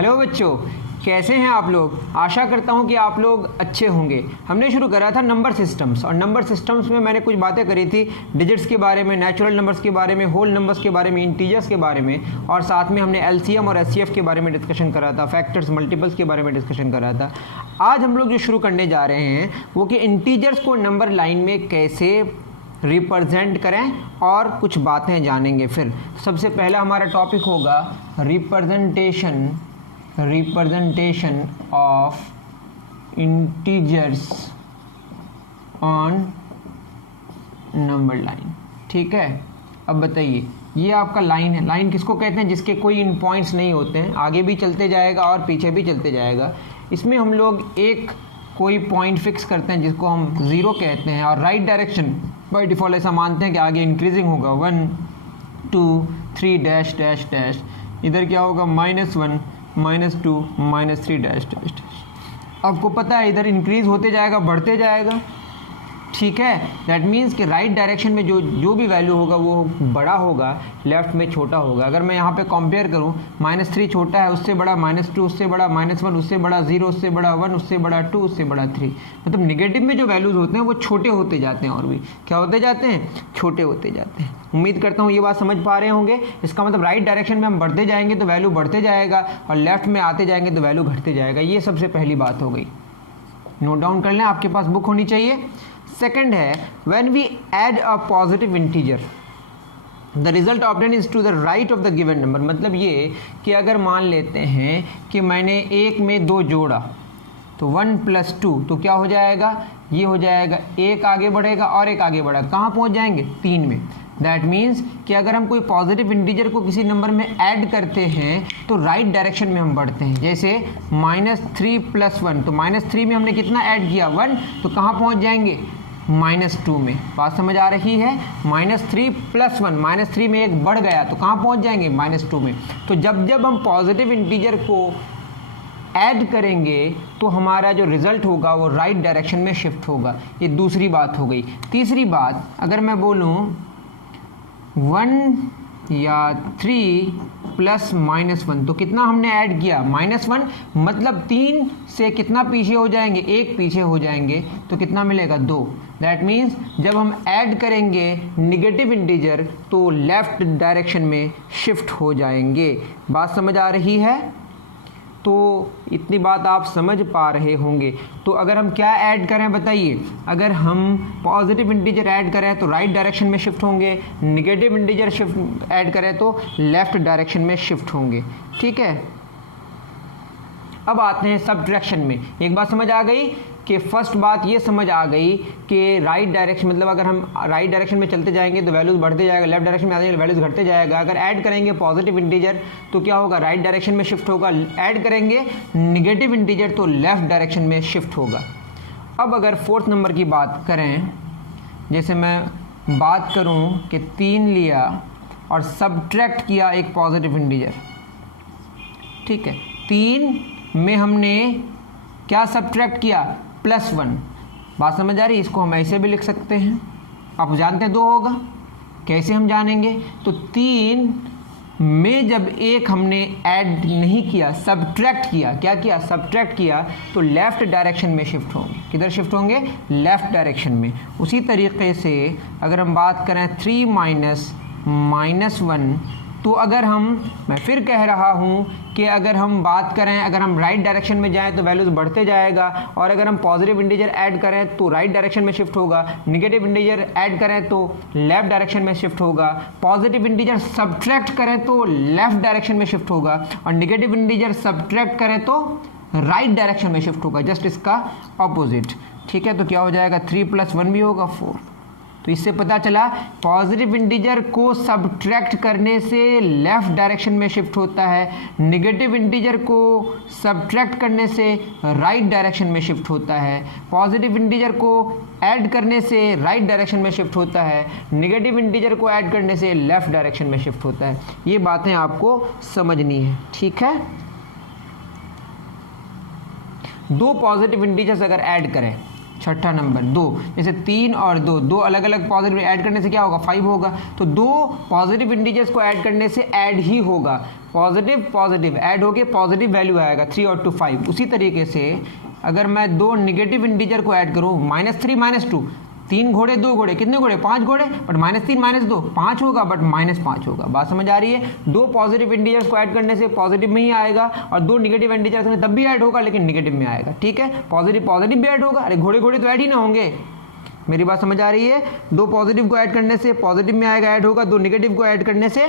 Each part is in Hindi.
हेलो बच्चों, कैसे हैं आप लोग। आशा करता हूं कि आप लोग अच्छे होंगे। हमने शुरू करा था नंबर सिस्टम्स, और नंबर सिस्टम्स में मैंने कुछ बातें करी थी डिजिट्स के बारे में, नेचुरल नंबर्स के बारे में, होल नंबर्स के बारे में, इंटीजर्स के बारे में, और साथ में हमने एलसीएम और एचसीएफ के बारे में डिस्कशन करा था, फैक्टर्स मल्टीपल्स के बारे में डिस्कशन करा था। आज हम लोग जो शुरू करने जा रहे हैं वो कि इंटीजर्स को नंबर लाइन में कैसे रिप्रेजेंट करें और कुछ बातें जानेंगे। फिर सबसे पहला हमारा टॉपिक होगा representation of integers on number line. ठीक है, अब बताइए, ये आपका लाइन है। लाइन किसको कहते हैं? जिसके कोई इन पॉइंट्स नहीं होते हैं, आगे भी चलते जाएगा और पीछे भी चलते जाएगा। इसमें हम लोग एक कोई पॉइंट फिक्स करते हैं जिसको हम ज़ीरो कहते हैं, और राइट डायरेक्शन बाय डिफ़ॉल्ट ऐसा मानते हैं कि आगे इंक्रीजिंग होगा, 1 2 3 डैश डैश डैश। इधर क्या होगा? -1 -2 -3 डैश डैश डैश। आपको पता है इधर इंक्रीज होते जाएगा, बढ़ते जाएगा। ठीक है, दैट मीन्स कि राइट डायरेक्शन में जो भी वैल्यू होगा वो बड़ा होगा, लेफ्ट में छोटा होगा। अगर मैं यहाँ पे कंपेयर करूँ, -3 छोटा है, उससे बड़ा -2, उससे बड़ा -1, उससे बड़ा 0, उससे बड़ा 1, उससे बड़ा 2, उससे बड़ा 3। मतलब निगेटिव में जो वैल्यूज़ होते हैं वो छोटे होते जाते हैं, और भी क्या होते जाते हैं? छोटे होते जाते हैं। उम्मीद करता हूँ ये बात समझ पा रहे होंगे। इसका मतलब राइट डायरेक्शन में हम बढ़ते जाएंगे तो वैल्यू बढ़ते जाएगा, और लेफ्ट में आते जाएंगे तो वैल्यू घटते जाएगा। ये सबसे पहली बात हो गई, नोट डाउन कर लें, आपके पास बुक होनी चाहिए। सेकंड है, when we add a positive integer the result obtain is to the right of the given number. मतलब ये कि अगर मान लेते हैं कि मैंने एक में 2 जोड़ा तो 1 + 2, तो क्या हो जाएगा? ये हो जाएगा, एक आगे बढ़ेगा और एक आगे बढ़ेगा, कहाँ पहुँच जाएंगे? 3 में। दैट मीन्स कि अगर हम कोई पॉजिटिव इंटीजर को किसी नंबर में ऐड करते हैं तो राइट डायरेक्शन में हम बढ़ते हैं। जैसे -3 + 1, तो -3 में हमने कितना ऐड किया? 1, तो कहाँ पहुँच जाएंगे? -2 में। बात समझ आ रही है? -3 + 1, -3 में एक बढ़ गया तो कहाँ पहुँच जाएंगे? -2 में। तो जब हम पॉजिटिव इंटीजर को ऐड करेंगे तो हमारा जो रिजल्ट होगा वो राइट डायरेक्शन में शिफ्ट होगा। ये दूसरी बात हो गई। तीसरी बात, अगर मैं बोलूँ 1 या 3 + -1, तो कितना हमने ऐड किया? -1, मतलब 3 से कितना पीछे हो जाएंगे? 1 पीछे हो जाएंगे, तो कितना मिलेगा? 2। दैट मीन्स जब हम ऐड करेंगे निगेटिव इंटीजर तो लेफ्ट डायरेक्शन में शिफ्ट हो जाएंगे। बात समझ आ रही है? तो इतनी बात आप समझ पा रहे होंगे। तो अगर हम क्या ऐड करें बताइए? अगर हम पॉजिटिव इंटीजर ऐड करें तो राइट डायरेक्शन में शिफ्ट होंगे, निगेटिव इंटीजर शिफ्ट ऐड करें तो लेफ्ट डायरेक्शन में शिफ्ट होंगे। ठीक है, अब आते हैं सब्ट्रैक्शन में। एक बात समझ आ गई कि फर्स्ट बात ये समझ आ गई कि राइट डायरेक्शन, मतलब अगर हम राइट डायरेक्शन में चलते जाएंगे तो वैल्यूज़ बढ़ते जाएगा, लेफ्ट डायरेक्शन में आते जाएंगे वैल्यूज़ घटते जाएगा। अगर ऐड करेंगे पॉजिटिव इंटीजर तो क्या होगा? राइट डायरेक्शन में शिफ्ट होगा। ऐड करेंगे निगेटिव इंटीजर तो लेफ्ट डायरेक्शन में शिफ्ट होगा। अब अगर फोर्थ नंबर की बात करें, जैसे मैं बात करूं कि 3 लिया और सब्ट्रैक्ट किया एक पॉजिटिव इंटीजर। ठीक है, 3 में हमने क्या सब्ट्रैक्ट किया? +1। बात समझ आ रही है? इसको हम ऐसे भी लिख सकते हैं, आप जानते हैं 2 होगा। कैसे हम जानेंगे? तो 3 में जब एक हमने ऐड नहीं किया, सब्ट्रैक्ट किया, क्या किया? सब्ट्रैक्ट किया, तो लेफ्ट डायरेक्शन में शिफ्ट होंगे। किधर शिफ्ट होंगे? लेफ्ट डायरेक्शन में। उसी तरीके से अगर हम बात करें 3 -1, तो अगर मैं फिर कह रहा हूँ कि अगर हम बात करें, अगर हम राइट डायरेक्शन में जाएं तो वैल्यूज़ बढ़ते जाएगा, और अगर हम पॉजिटिव इंटीजर ऐड करें तो राइट डायरेक्शन में शिफ्ट होगा, निगेटिव इंटीजर ऐड करें तो लेफ्ट डायरेक्शन में शिफ्ट होगा, पॉजिटिव इंटीजर सब्ट्रैक्ट करें तो लेफ्ट डायरेक्शन में शिफ्ट होगा, और निगेटिव इंटीजर सब्ट्रैक्ट करें तो राइट डायरेक्शन में शिफ्ट होगा, जस्ट इसका ऑपोजिट। ठीक है, तो क्या हो जाएगा? 3 + 1 भी होगा 4। तो इससे पता चला पॉजिटिव इंटीजर को सब्ट्रैक्ट करने से लेफ्ट डायरेक्शन में शिफ्ट होता है, निगेटिव इंटीजर को सब्ट्रैक्ट करने से राइट डायरेक्शन में शिफ्ट होता है, पॉजिटिव इंटीजर को ऐड करने से राइट डायरेक्शन में शिफ्ट होता है, निगेटिव इंटीजर को ऐड करने से लेफ्ट डायरेक्शन में शिफ्ट होता है। ये बातें आपको समझनी है। ठीक है, 2 पॉजिटिव इंटीजर्स अगर ऐड करें छठा नंबर 2, जैसे 3 और 2, दो अलग अलग पॉजिटिव ऐड करने से क्या होगा 5 होगा, तो दो पॉजिटिव इंटीजर्स को ऐड करने से ऐड ही होगा, पॉजिटिव पॉजिटिव ऐड होके पॉजिटिव वैल्यू आएगा 3 और 2 5। उसी तरीके से अगर मैं दो निगेटिव इंटीजर को ऐड करूँ -3 -2, 3 घोड़े 2 घोड़े, कितने घोड़े 5 घोड़े, बट -3 -2 5 होगा, बट -5 होगा। बात समझ आ रही है? दो पॉजिटिव इंटीजर्स को ऐड करने से पॉजिटिव में ही आएगा और दो निगेटिव इंटीजर्स में तब भी ऐड होगा लेकिन निगेटिव में आएगा। ठीक है, पॉजिटिव पॉजिटिव भी ऐड होगा, अरे घोड़े घोड़े तो ऐड ही ना होंगे। मेरी बात समझ आ रही है? दो पॉजिटिव को ऐड करने से पॉजिटिव में आएगा, ऐड होगा, दो निगेटिव को ऐड करने से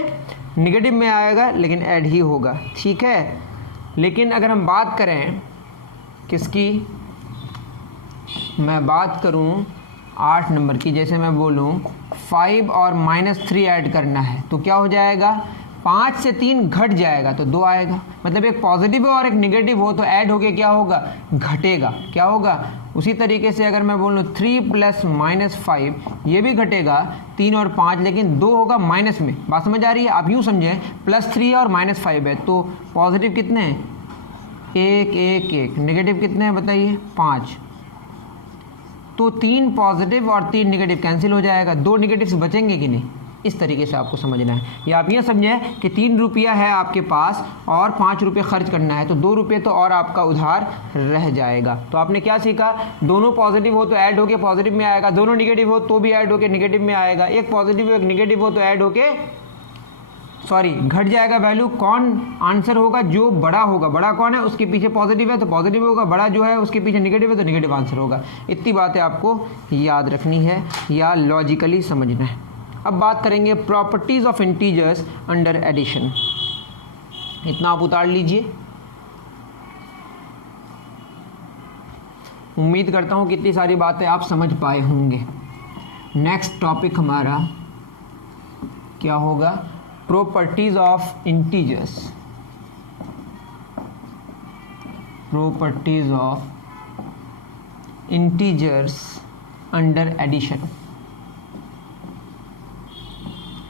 निगेटिव में आएगा लेकिन ऐड ही होगा। ठीक है, लेकिन अगर हम बात करें किसकी, मैं बात करूं 8 नंबर की, जैसे मैं बोलूं 5 और -3 ऐड करना है तो क्या हो जाएगा, 5 से 3 घट जाएगा तो 2 आएगा। मतलब एक पॉजिटिव और एक निगेटिव हो तो ऐड होके क्या होगा, घटेगा। क्या होगा? उसी तरीके से अगर मैं बोलूं 3 + -5, ये भी घटेगा 3 और 5, लेकिन 2 होगा माइनस में। बात समझ आ रही है? आप यूँ समझें +3 और -5 है तो पॉजिटिव कितने हैं, 1 1 1, निगेटिव कितने हैं बताइए 5, तो 3 पॉजिटिव और 3 निगेटिव कैंसिल हो जाएगा, 2 निगेटिव्स बचेंगे कि नहीं। इस तरीके से आपको समझना है। या आप ये समझें कि 3 रुपया है आपके पास और 5 रुपये खर्च करना है तो 2 रुपये तो और आपका उधार रह जाएगा। तो आपने क्या सीखा, दोनों पॉजिटिव हो तो ऐड होके पॉजिटिव में आएगा, दोनों निगेटिव हो तो भी ऐड होके निगेटिव में आएगा, एक पॉजिटिव हो एक निगेटिव हो तो ऐड होके घट जाएगा वैल्यू। कौन आंसर होगा, जो बड़ा होगा, बड़ा कौन है उसके पीछे पॉजिटिव है तो पॉजिटिव होगा, बड़ा जो है उसके पीछे निगेटिव है तो निगेटिव आंसर होगा। इतनी बातें आपको याद रखनी है या लॉजिकली समझना है। अब बात करेंगे properties of integers under addition. इतना आप उतार लीजिए। उम्मीद करता हूं कि इतनी सारी बातें आप समझ पाए होंगे। नेक्स्ट टॉपिक हमारा क्या होगा, properties of integers. Properties of integers under addition.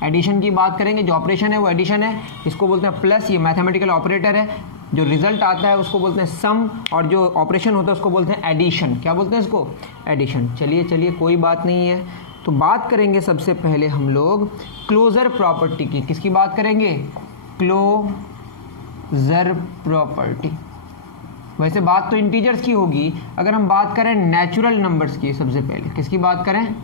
Addition की बात करेंगे, जो ऑपरेशन है वो एडिशन है, इसको बोलते हैं प्लस, ये मैथमेटिकल ऑपरेटर है, जो रिजल्ट आता है उसको बोलते हैं सम, और जो ऑपरेशन होता है उसको बोलते हैं एडिशन। क्या बोलते हैं इसको, एडिशन। चलिए कोई बात नहीं है। तो बात करेंगे सबसे पहले हम लोग क्लोजर प्रॉपर्टी की। किसकी बात करेंगे, क्लोजर प्रॉपर्टी। वैसे बात तो इंटीजर्स की होगी, अगर हम बात करें नेचुरल नंबर्स की, सबसे पहले किसकी बात करें,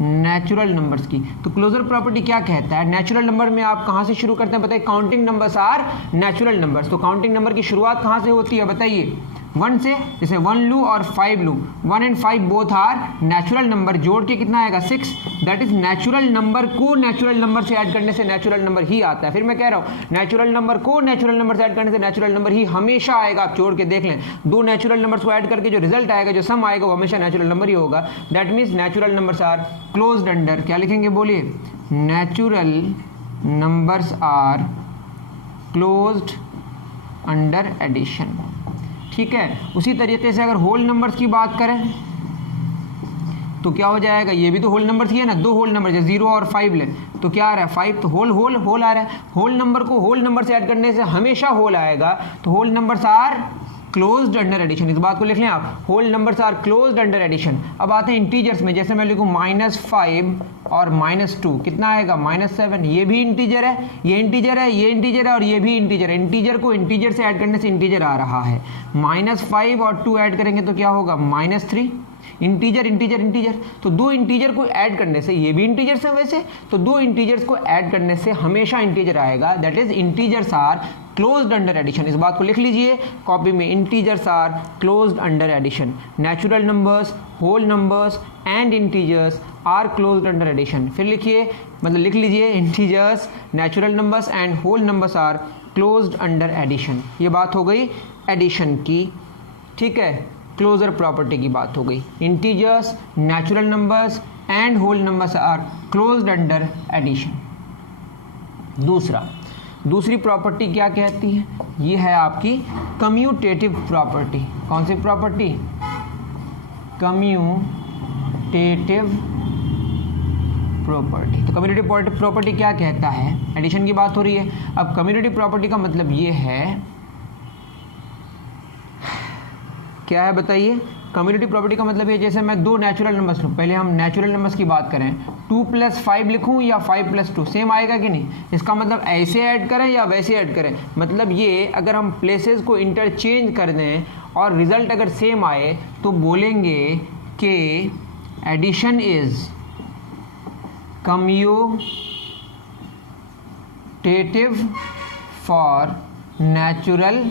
नेचुरल नंबर्स की। तो क्लोजर प्रॉपर्टी क्या कहता है, नेचुरल नंबर में आप कहाँ से शुरू करते हैं बताइए, counting numbers are natural numbers. तो काउंटिंग नंबर की शुरुआत कहाँ से होती है बताइए, 1 से। जैसे 1 लूँ और 5 लूँ, 1 and 5 both are natural number, जोड़ के कितना आएगा 6। दैट इज नेचुरल नंबर को नेचुरल नंबर से ऐड करने से नेचुरल नंबर ही आता है। फिर मैं कह रहा हूँ नेचुरल नंबर को नेचुरल नंबर से ऐड करने से नेचुरल नंबर ही हमेशा आएगा। आप जोड़ के देख लें, दो नेचुरल नंबर्स को ऐड करके जो रिजल्ट आएगा, जो सम आएगा, वो हमेशा नेचुरल नंबर ही होगा। That means natural numbers are closed under, क्या लिखेंगे बोलिए, natural numbers are closed under addition. ठीक है, उसी तरीके से अगर होल नंबर्स की बात करें तो क्या हो जाएगा, ये भी तो होल नंबर्स ही है ना, दो होल नंबर, जैसे 0 और 5 ले तो क्या आ रहा है 5, तो होल होल होल आ रहा है। होल नंबर को होल नंबर से ऐड करने से हमेशा होल आएगा, तो whole numbers are closed under addition. इस बात को लिख लें आप, whole numbers are closed under addition. अब आते हैं इंटीजर्स में, जैसे मैं लिखूँ -5 और -2, कितना आएगा -7। ये भी इंटीजर है, ये इंटीजर है, ये इंटीजर है और ये भी इंटीजर है। इंटीजर को इंटीजर से ऐड करने से इंटीजर आ रहा है। -5 और 2 ऐड करेंगे तो क्या होगा -3। इंटीजर इंटीजर इंटीजर, तो दो इंटीजर को ऐड करने से, ये भी इंटीजर्स हैं वैसे, तो दो इंटीजर्स को ऐड करने से हमेशा इंटीजर आएगा। That is integers are closed under addition. इस बात को लिख लीजिए कॉपी में, integers are closed under addition. Natural numbers, whole numbers and integers are closed under addition. फिर लिखिए, मतलब लिख लीजिए, integers, natural numbers and whole numbers are closed under addition. ये बात हो गई एडिशन की। ठीक है, क्लोजर प्रॉपर्टी की बात हो गई। Integers, natural numbers and whole numbers are closed under addition. दूसरी प्रॉपर्टी क्या कहती है, ये है आपकी कम्यूटेटिव प्रॉपर्टी। कौन सी प्रॉपर्टी, कम्यूटेटिव प्रॉपर्टी। तो कम्यूटेटिव प्रॉपर्टी क्या कहता है, एडिशन की बात हो रही है। अब कम्यूटेटिव प्रॉपर्टी का मतलब ये है क्या है बताइए? कम्यूटेटिव प्रॉपर्टी का मतलब ये, जैसे मैं दो नेचुरल नंबर्स लूँ, पहले हम नेचुरल नंबर्स की बात करें, 2 + 5 लिखूँ या 5 + 2, सेम आएगा कि नहीं? इसका मतलब ऐसे ऐड करें या वैसे ऐड करें, मतलब ये अगर हम प्लेसेस को इंटरचेंज कर दें और रिजल्ट अगर सेम आए तो बोलेंगे कि addition is commutative for natural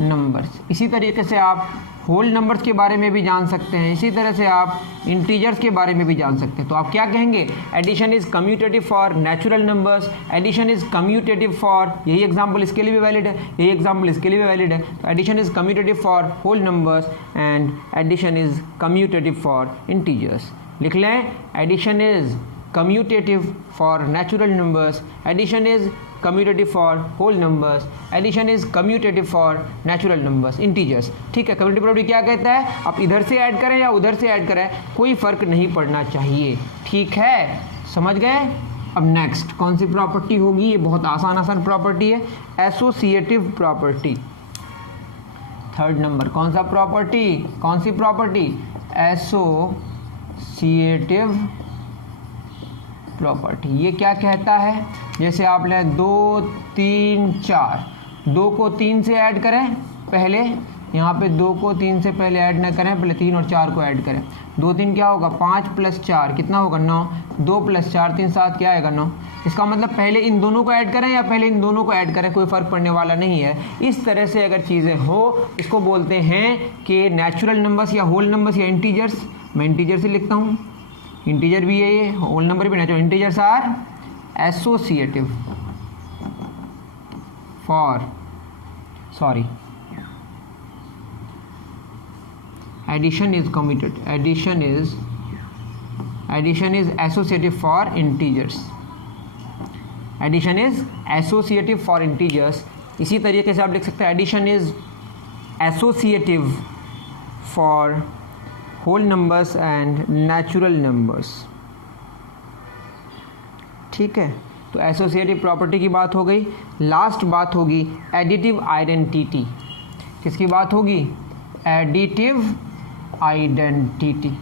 numbers. इसी तरीके से आप होल नंबर्स के बारे में भी जान सकते हैं, इसी तरह से आप इंटीजर्स के बारे में भी जान सकते हैं। तो आप क्या कहेंगे? Addition is commutative for natural numbers, addition is commutative for, यही एग्जांपल इसके लिए भी वैलिड है, यही एग्जांपल इसके लिए भी वैलिड है। तो addition is commutative for whole numbers and addition is commutative for integers. लिख लें, addition is commutative for natural numbers, addition is commutative for whole numbers, addition is commutative for natural numbers, integers. ठीक है, कम्यूटेटिव प्रॉपर्टी क्या कहता है? आप इधर से ऐड करें या उधर से ऐड करें, कोई फर्क नहीं पड़ना चाहिए। ठीक है, समझ गए? अब नेक्स्ट कौन सी प्रॉपर्टी होगी? ये बहुत आसान प्रॉपर्टी है, एसोसिएटिव प्रॉपर्टी। थर्ड नंबर कौन सा प्रॉपर्टी? कौन सी प्रॉपर्टी? Associative property. ये क्या कहता है? जैसे आप ले 2 3 4, 2 को 3 से ऐड करें पहले, यहाँ पे 2 को 3 से पहले ऐड ना करें, पहले 3 और 4 को ऐड करें। 2 3 क्या होगा? 5 + 4 कितना होगा? 9। 2 + 4 3 7 क्या आएगा? 9। इसका मतलब पहले इन दोनों को ऐड करें या पहले इन दोनों को ऐड करें, कोई फ़र्क पड़ने वाला नहीं है। इस तरह से अगर चीज़ें हो, इसको बोलते हैं कि नेचुरल नंबर्स या होल नंबर्स या इंटीजर्स। मैं इंटीजर से लिखता हूँ, इंटीजर भी है ये, होल नंबर भी natural. Integers are associative for, sorry, addition is commutative, addition is associative for integers, addition is associative for integers. इसी तरीके से आप लिख सकते हैं addition is associative for whole numbers and natural numbers. ठीक है, तो एसोसिएटिव प्रॉपर्टी की बात हो गई। लास्ट बात होगी एडिटिव आइडेंटिटी। किसकी बात होगी? Additive identity.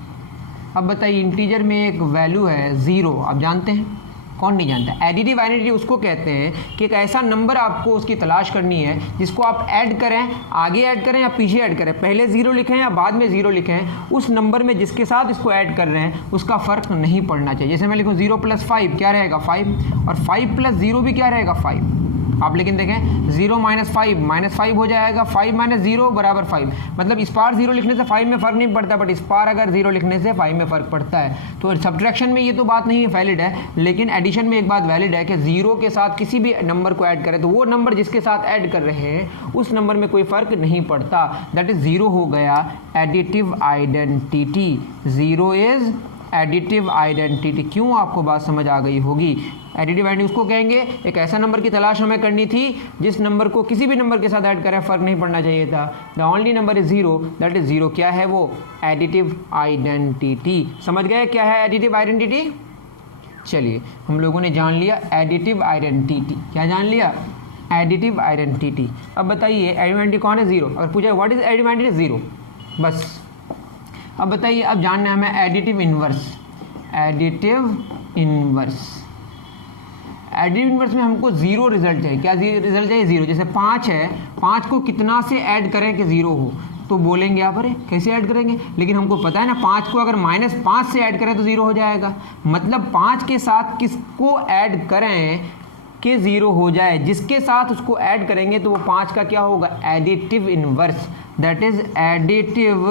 अब बताइए, इंटीजर में एक वैल्यू है 0, आप जानते हैं? कौन नहीं जानता? एडिटिव आइडेंटिटी उसको कहते हैं कि एक ऐसा नंबर आपको उसकी तलाश करनी है जिसको आप ऐड करें, आगे ऐड करें या पीछे ऐड करें, पहले 0 लिखें या बाद में 0 लिखें, उस नंबर में जिसके साथ इसको ऐड कर रहे हैं उसका फ़र्क नहीं पड़ना चाहिए। जैसे मैं लिखूँ 0 + 5 क्या रहेगा? 5, और 5 + 0 भी क्या रहेगा? 5। आप लेकिन देखें 0 - 5 -5 हो जाएगा, 5 - 0 = 5। मतलब इस पार 0 लिखने से 5 में फ़र्क नहीं पड़ता, बट इस पार अगर 0 लिखने से 5 में फ़र्क पड़ता है। तो सब्ट्रैक्शन में ये तो बात नहीं वैलिड है, लेकिन एडिशन में एक बात वैलिड है कि 0 के साथ किसी भी नंबर को ऐड करें तो वो नंबर जिसके साथ ऐड कर रहे हैं उस नंबर में कोई फ़र्क नहीं पड़ता। दैट इज़ 0 हो गया additive identity. 0 is additive identity. क्यों? आपको बात समझ आ गई होगी। एडिटिव आइडेंटिटी उसको कहेंगे, एक ऐसा नंबर की तलाश हमें करनी थी जिस नंबर को किसी भी नंबर के साथ ऐड करें फ़र्क नहीं पड़ना चाहिए था। The only number is 0, that is 0। क्या है वो? Additive identity. समझ गए क्या है एडिटिव आइडेंटिटी? चलिए, हम लोगों ने जान लिया एडिटिव आइडेंटिटी। क्या जान लिया? Additive identity. अब बताइए एडिटिव आइडेंटिटी कौन है? 0। अगर पूछा व्हाट इज एडिटिव आइडेंटिटी? 0 बस। अब बताइए, अब जानना है हमें additive inverse. Additive inverse, additive inverse में हमको 0 रिजल्ट चाहिए। क्या रिजल्ट चाहिए? 0। जैसे 5 है, 5 को कितना से ऐड करें कि 0 हो? तो बोलेंगे आप अरे कैसे ऐड करेंगे, लेकिन हमको पता है ना 5 को अगर -5 से ऐड करें तो 0 हो जाएगा। मतलब 5 के साथ किसको ऐड करें कि 0 हो जाए, जिसके साथ उसको ऐड करेंगे तो वो 5 का क्या होगा? Additive inverse. That is additive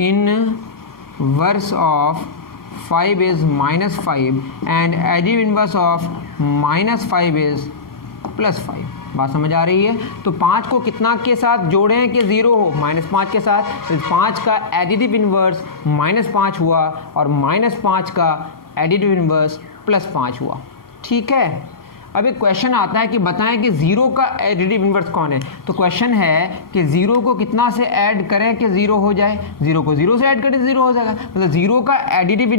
inverse of 5 is -5 and additive inverse of -5 is +5। बात समझ आ रही है? तो 5 को कितना के साथ जोड़ें कि 0 हो? -5 के साथ। तो 5 का एडिटिव इन्वर्स -5 हुआ और -5 का एडिटिव इन्वर्स +5 हुआ। ठीक है, अब एक क्वेश्चन आता है कि बताएं कि 0 का एडिटिव इन्वर्स कौन है। तो क्वेश्चन है कि 0 को कितना से ऐड करें कि 0 हो जाए। 0 को 0 से ऐड करें तो 0 हो जाएगा। मतलब 0 का एडिटिव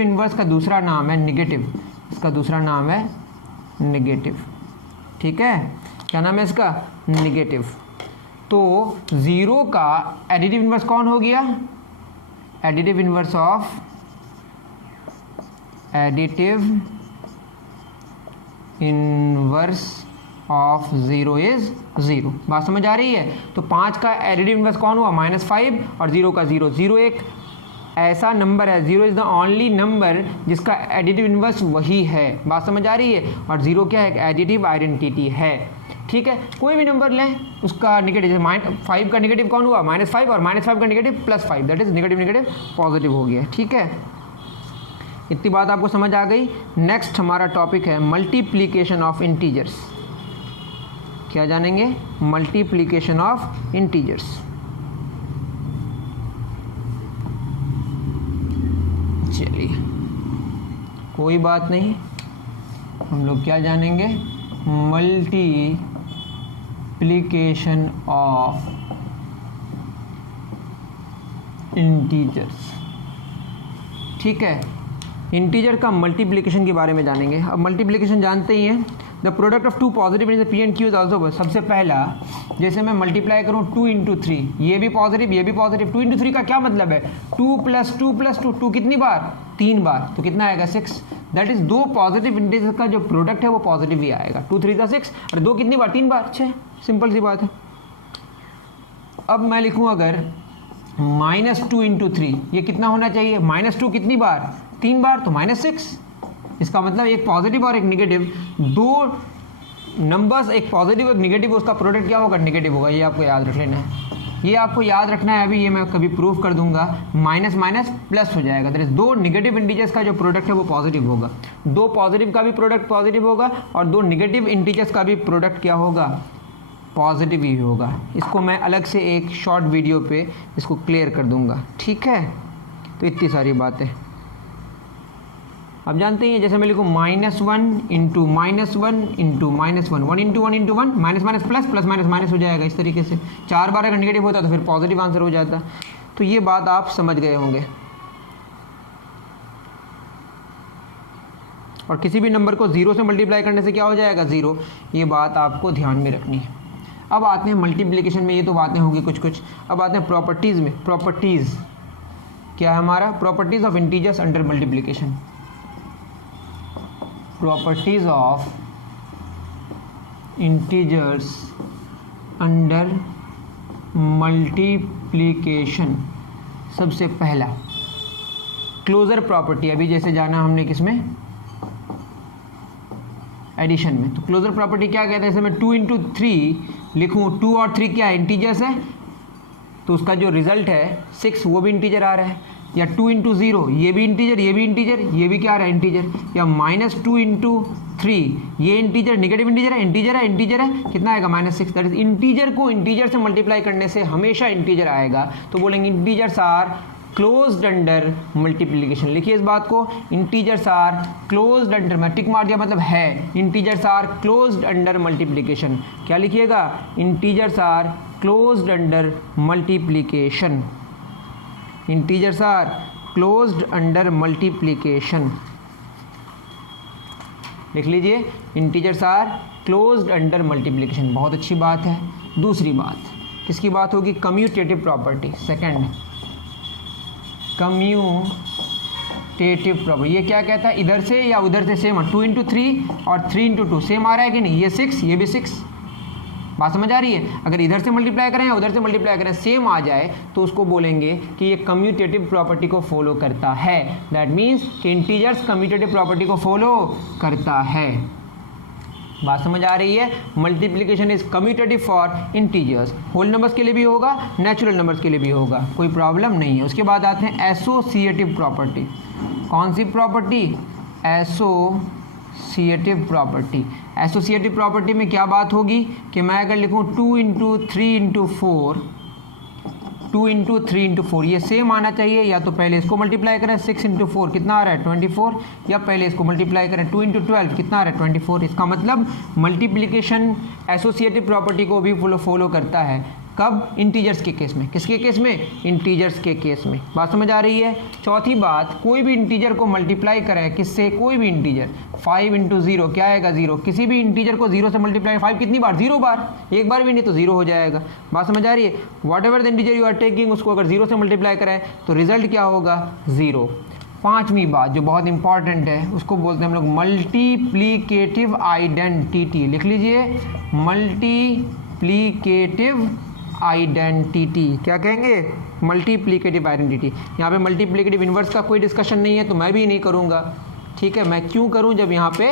इन्वर्स का दूसरा नाम है निगेटिव। इसका दूसरा नाम है निगेटिव। ठीक है, क्या नाम है इसका? निगेटिव। तो 0 का एडिटिव इनवर्स कौन हो गया? Additive inverse of zero is 0। बात समझ आ रही है? तो 5 का एडिटिव इनवर्स कौन हुआ? -5 और 0 का 0। 0 एक ऐसा नंबर है, 0 इज़ द ओनली नंबर जिसका एडिटिव इनवर्स वही है। बात समझ आ रही है? और 0 क्या है? एक एडिटिव आइडेंटिटी है। ठीक है, कोई भी नंबर लें उसका निगेटिव, जैसे 5 का निगेटिव कौन हुआ? -5 और -5 का negative +5, that is negative negative positive हो गया। ठीक है, इतनी बात आपको समझ आ गई। नेक्स्ट हमारा टॉपिक है मल्टीप्लीकेशन ऑफ इंटीजर्स। क्या जानेंगे? Multiplication of integers. चलिए, कोई बात नहीं, हम लोग क्या जानेंगे? Multiplication of integers. ठीक है, इंटीजर का मल्टीप्लिकेशन के बारे में जानेंगे। अब मल्टीप्लिकेशन जानते ही हैं, the product of two positive integer P and Q is also. सबसे पहला, जैसे मैं मल्टीप्लाई करूँ 2 × 3, ये भी पॉजिटिव ये भी पॉजिटिव। 2 × 3 का क्या मतलब है? 2 + 2 + 2, 2 कितनी बार? 3 बार, तो कितना आएगा? 6। दैट इज दो पॉजिटिव इंटीजर का जो प्रोडक्ट है वो पॉजिटिव ही आएगा। 2 × 3 = 6 और 2 कितनी बार? 3 बार, 6। सिंपल सी बात है। अब मैं लिखूँ अगर -2 × 3, ये कितना होना चाहिए? -2 कितनी बार? 3 बार, तो -6। इसका मतलब एक पॉजिटिव और एक निगेटिव, दो नंबर्स, एक पॉजिटिव एक निगेटिव, उसका प्रोडक्ट क्या होगा? निगेटिव होगा। ये आपको याद रख लेना है, ये आपको याद रखना है। अभी ये मैं कभी प्रूफ कर दूंगा, माइनस माइनस प्लस हो जाएगा। दैट इज दो निगेटिव इंटीजर्स का जो प्रोडक्ट है वो पॉजिटिव होगा, दो पॉजिटिव का भी प्रोडक्ट पॉजिटिव होगा और दो निगेटिव इंटीजर्स का भी प्रोडक्ट क्या होगा? पॉजिटिव ही होगा। इसको मैं अलग से एक शॉर्ट वीडियो पे इसको क्लियर कर दूंगा। ठीक है, तो इतनी सारी बातें अब जानते हैं। जैसे मैं लिखूँ -1 × -1 × -1 × -1 1 × 1 × 1 minus minus plus plus minus minus हो जाएगा। इस तरीके से 4 बार अगर निगेटिव होता तो फिर पॉजिटिव आंसर हो जाता। तो ये बात आप समझ गए होंगे। और किसी भी नंबर को 0 से मल्टीप्लाई करने से क्या हो जाएगा? 0। ये बात आपको ध्यान में रखनी है। अब आते हैं मल्टीप्लिकेशन में, ये तो बातें होंगी कुछ कुछ। अब आते हैं प्रॉपर्टीज़ में। प्रॉपर्टीज़ क्या है हमारा? Properties of integers under multiplication. Properties of integers under multiplication. सबसे पहला क्लोजर प्रॉपर्टी। अभी जैसे जाना हमने किसमें? एडिशन में। तो क्लोजर प्रॉपर्टी क्या कहते हैं? जैसे मैं 2 × 3 लिखूँ, 2 और 3 क्या है? इंटीजर्स है, तो उसका जो रिजल्ट है 6 वो भी इंटीजर आ रहा है। या 2 × 0 ये भी इंटीजर, ये भी इंटीजर, ये भी क्या आ रहा है? इंटीजर। या -2 × 3 ये इंटीजर, निगेटिव इंटीजर है, इंटीजर है, इंटीजर है, कितना आएगा? -6। दैट इज इंटीजर को इंटीजर से मल्टीप्लाई करने से हमेशा इंटीजर आएगा। तो बोलेंगे integers are closed under multiplication. लिखिए इस बात को, इंटीजर्स आर क्लोज्ड अंडर, मैं टिक मार दिया मतलब है, integers are closed under multiplication. क्या लिखिएगा? Integers are closed under multiplication. Integers are closed under multiplication. लिख लीजिए, integers are closed under multiplication. बहुत अच्छी बात है। दूसरी बात किसकी बात होगी? Commutative property. Second, commutative property. ये क्या कहता है? इधर से या उधर से सेम। 2 × 3 और 3 × 2 सेम आ रहा है कि नहीं? ये 6 ये भी 6। बात समझ आ रही है? अगर इधर से मल्टीप्लाई करें या उधर से मल्टीप्लाई करें सेम आ जाए तो उसको बोलेंगे कि ये कम्यूटेटिव प्रॉपर्टी को फॉलो करता है। दैट मीन्स कि इंटीजर्स कम्यूटेटिव प्रॉपर्टी को फॉलो करता है। बात समझ आ रही है? Multiplication is commutative for integers. Whole numbers के लिए भी होगा, नेचुरल नंबर्स के लिए भी होगा, कोई प्रॉब्लम नहीं है। उसके बाद आते हैं एसोसिएटिव प्रॉपर्टी। कौन सी property? Associative property. Associative property में क्या बात होगी कि मैं अगर लिखूँ 2 × 3 × 4, 2 × 3 × 4 ये सेम आना चाहिए। या तो पहले इसको मल्टीप्लाई करें, 6 × 4 कितना आ रहा है? 24। या पहले इसको मल्टीप्लाई करें 2 × 12 कितना आ रहा है? 24। इसका मतलब मल्टीप्लिकेशन एसोसिएटिव प्रॉपर्टी को भी फॉलो करता है। कब? इंटीजर्स के केस में। किसके केस में? इंटीजर्स के केस में। बात समझ आ रही है? चौथी बात, कोई भी इंटीजर को मल्टीप्लाई करें किससे? कोई भी इंटीजर 5 इंटू 0 क्या आएगा? 0। किसी भी इंटीजर को 0 से मल्टीप्लाई 5 कितनी बार? 0 बार। एक बार भी नहीं तो 0 हो जाएगा। बात समझ आ रही है? Whatever the integer you are taking, उसको अगर 0 से मल्टीप्लाई करें तो रिजल्ट क्या होगा? 0। पांचवी बात जो बहुत इंपॉर्टेंट है उसको बोलते हैं हम लोग मल्टीप्लिकेटिव आइडेंटिटी। लिख लीजिए, मल्टीप्लिकेटिव आइडेंटिटी। क्या कहेंगे? Multiplicative identity. यहाँ पे मल्टीप्लिकेटिव इन्वर्स का कोई डिस्कशन नहीं है तो मैं भी नहीं करूँगा, ठीक है। मैं क्यों करूँ जब यहाँ पे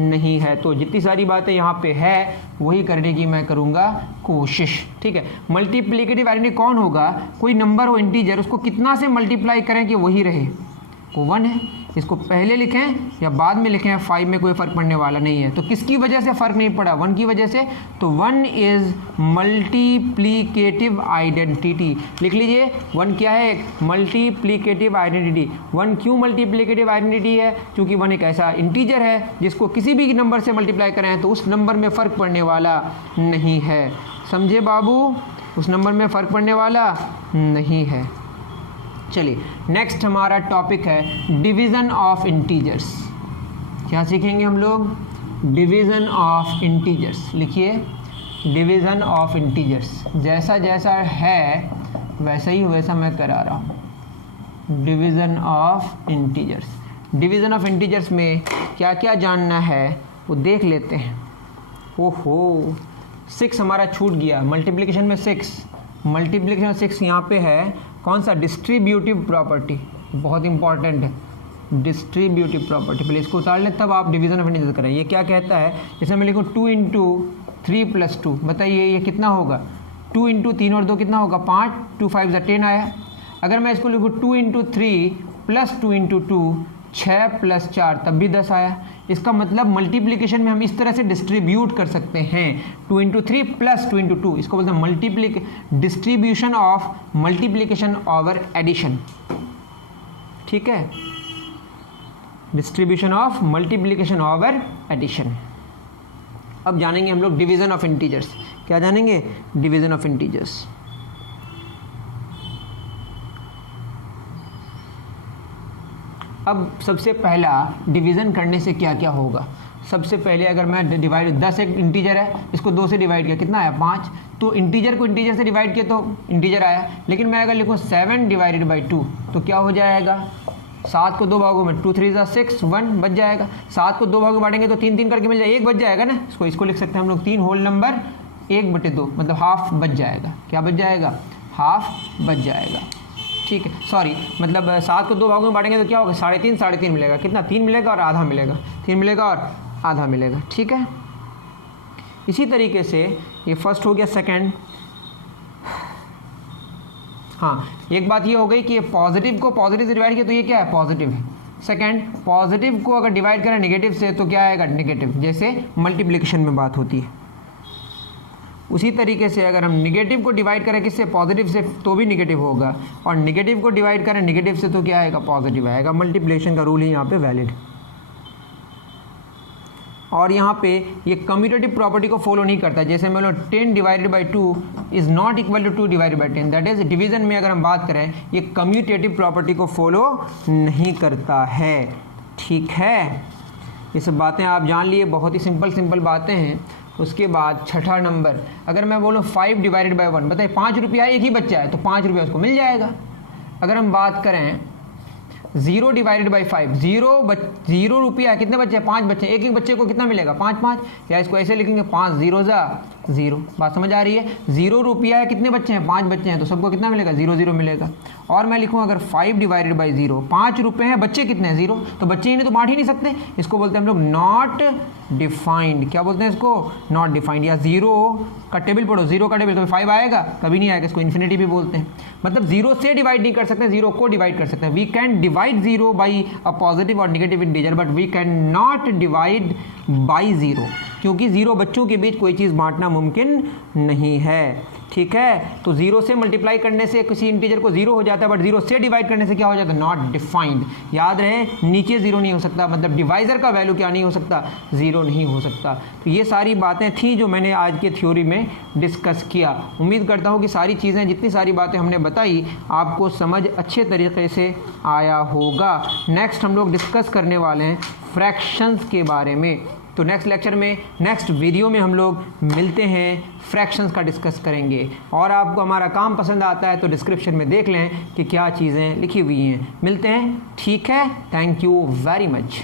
नहीं है? तो जितनी सारी बातें यहाँ पे है वही करने की मैं करूँगा कोशिश, ठीक है। मल्टीप्लिकेटिव आइडेंटिटी कौन होगा? कोई नंबर हो इंटीजर, उसको कितना से मल्टीप्लाई करें कि वही रहे? वो 1 है। इसको पहले लिखें या बाद में लिखें 5 में कोई फ़र्क पड़ने वाला नहीं है। तो किसकी वजह से फ़र्क नहीं पड़ा? 1 की वजह से। तो 1 इज़ मल्टीप्लिकेटिव आइडेंटिटी। लिख लीजिए, 1 क्या है? एक मल्टीप्लिकेटिव आइडेंटिटी। 1 क्यों मल्टीप्लिकेटिव आइडेंटिटी है? क्योंकि 1 एक ऐसा इंटीजर है जिसको किसी भी नंबर से मल्टीप्लाई करें तो उस नंबर में फ़र्क पड़ने वाला नहीं है। समझे बाबू? उस नंबर में फ़र्क पड़ने वाला नहीं है। चलिए नेक्स्ट हमारा टॉपिक है डिवीज़न ऑफ इंटीजर्स। क्या सीखेंगे हम लोग? Division of integers. लिखिए, डिवीज़न ऑफ इंटीजर्स। जैसा जैसा है वैसा ही वैसा मैं करा रहा हूँ। Division of integers. Division of integers में क्या क्या जानना है वो देख लेते हैं। ओहो, 6 हमारा छूट गया। मल्टीप्लिकेशन में 6, मल्टीप्लिकेशन में 6 यहाँ पे है। कौन सा? डिस्ट्रीब्यूटिव प्रॉपर्टी, बहुत इंपॉर्टेंट है। डिस्ट्रीब्यूटिव प्रॉपर्टी, पहले इसको उतार लें तब आप डिवीज़न ऑफ इंटीजर्स करें। ये क्या कहता है? जैसे मैं लिखूँ 2 इंटू 3 प्लस 2, बताइए ये कितना होगा? 2 इंटू 3 और 2 कितना होगा? 5। 2 5 10 आया। अगर मैं इसको लिखूँ 2 इंटू 3 प्लस 2 इंटू 2, 6 प्लस 4 तब भी 10 आया। इसका मतलब मल्टीप्लिकेशन में हम इस तरह से डिस्ट्रीब्यूट कर सकते हैं, 2 इंटू 3 प्लस 2 इंटू 2। इसको बोलते हैं distribution of multiplication over addition, ठीक है। Distribution of multiplication over addition. अब जानेंगे हम लोग डिवीज़न ऑफ इंटीजर्स। क्या जानेंगे? Division of integers. अब सबसे पहला डिवीज़न करने से क्या क्या होगा? सबसे पहले अगर मैं डिवाइड 10 एक इंटीजर है, इसको 2 से डिवाइड किया कितना आया? 5। तो इंटीजर को इंटीजर से डिवाइड किया तो इंटीजर आया। लेकिन मैं अगर लिखूँ 7 डिवाइडेड बाई 2 तो क्या हो जाएगा? 7 को 2 भागों में 2 3 6 1 बच जाएगा। 7 को 2 भागों में बांटेंगे तो 3 3 करके मिल जाएगा, 1 बच जाएगा ना। इसको लिख सकते हैं हम लोग 3 होल नंबर 1/2, मतलब हाफ बच जाएगा। क्या बच जाएगा? हाफ बच जाएगा, ठीक है। सॉरी, मतलब 7 को 2 भागों में बांटेंगे तो क्या होगा? 3.5 3.5 मिलेगा। कितना? 3 मिलेगा और आधा मिलेगा। 3 मिलेगा और आधा मिलेगा, ठीक है। इसी तरीके से ये फर्स्ट हो गया। सेकंड, हाँ, एक बात ये हो गई कि ये पॉजिटिव को पॉजिटिव से डिवाइड किया तो ये क्या है? पॉजिटिव है। सेकंड, पॉजिटिव को अगर डिवाइड करें नेगेटिव से तो क्या आएगा? नेगेटिव, जैसे मल्टीप्लिकेशन में बात होती है। उसी तरीके से अगर हम निगेटिव को डिवाइड करें किससे? पॉजिटिव से, तो भी निगेटिव होगा। और निगेटिव को डिवाइड करें नेगेटिव से तो क्या आएगा? पॉजिटिव आएगा। मल्टीप्लिकेशन का रूल ही यहाँ पे वैलिड। और यहाँ पे ये कम्यूटेटिव प्रॉपर्टी को फॉलो नहीं करता। जैसे मैं बोलूँ 10 divided by 2 is not equal to 2 divided by 10। That is division में अगर हम बात करें ये कम्यूटेटिव प्रॉपर्टी को फॉलो नहीं करता है, ठीक है। ये सब बातें आप जान लिए, बहुत ही सिंपल बातें हैं। उसके बाद छठा नंबर, अगर मैं बोलूँ 5 डिवाइडेड बाई 1, बताइए 5 रुपया एक ही बच्चा है तो 5 रुपया उसको मिल जाएगा। अगर हम बात करें 0 डिवाइडेड बाई 5, 0 रुपया, कितने बच्चे हैं? 5 बच्चे। एक बच्चे को कितना मिलेगा? 5 5। या इसको ऐसे लिखेंगे 5 0 जा 0। बात समझ आ रही है? 0 रुपया है, कितने बच्चे हैं? 5 बच्चे हैं, तो सबको कितना मिलेगा? 0 0 मिलेगा। और मैं लिखूँ अगर 5 डिवाइडेड बाई 0, 5 रुपये हैं, बच्चे कितने हैं? 0। तो बच्चे ही नहीं तो बांट ही नहीं सकते। इसको बोलते हैं हम लोग नॉट डिफाइंड। क्या बोलते हैं इसको? Not defined. या 0 का टेबल पढ़ो, 0 का टेबल, कभी 5 आएगा? कभी नहीं आएगा। इसको इन्फिनिटी भी बोलते हैं। मतलब 0 से डिवाइड नहीं कर सकते, 0 को डिवाइड कर सकते हैं। We can divide 0 by a positive और negative integer, but we can not divide by 0, क्योंकि 0 बच्चों के बीच कोई चीज़ बांटना मुमकिन नहीं है। ठीक है। तो जीरो से मल्टीप्लाई करने से किसी इंटीजर को जीरो हो जाता है, बट जीरो से डिवाइड करने से क्या हो जाता है, नॉट डिफाइंड। याद रहे नीचे जीरो नहीं हो सकता, मतलब डिवाइजर का वैल्यू क्या नहीं हो सकता, जीरो नहीं हो सकता। तो ये सारी बातें थी जो मैंने आज के थ्योरी में डिस्कस किया। उम्मीद करता हूँ कि सारी चीज़ें, जितनी सारी बातें हमने बताई, आपको समझ अच्छे तरीके से आया होगा। नेक्स्ट हम लोग डिस्कस करने वाले हैं फ्रैक्शंस के बारे में। तो नेक्स्ट लेक्चर में, नेक्स्ट वीडियो में हम लोग मिलते हैं, फ्रैक्शंस का डिस्कस करेंगे। और आपको हमारा काम पसंद आता है तो डिस्क्रिप्शन में देख लें कि क्या चीज़ें लिखी हुई हैं। मिलते हैं, ठीक है। Thank you very much.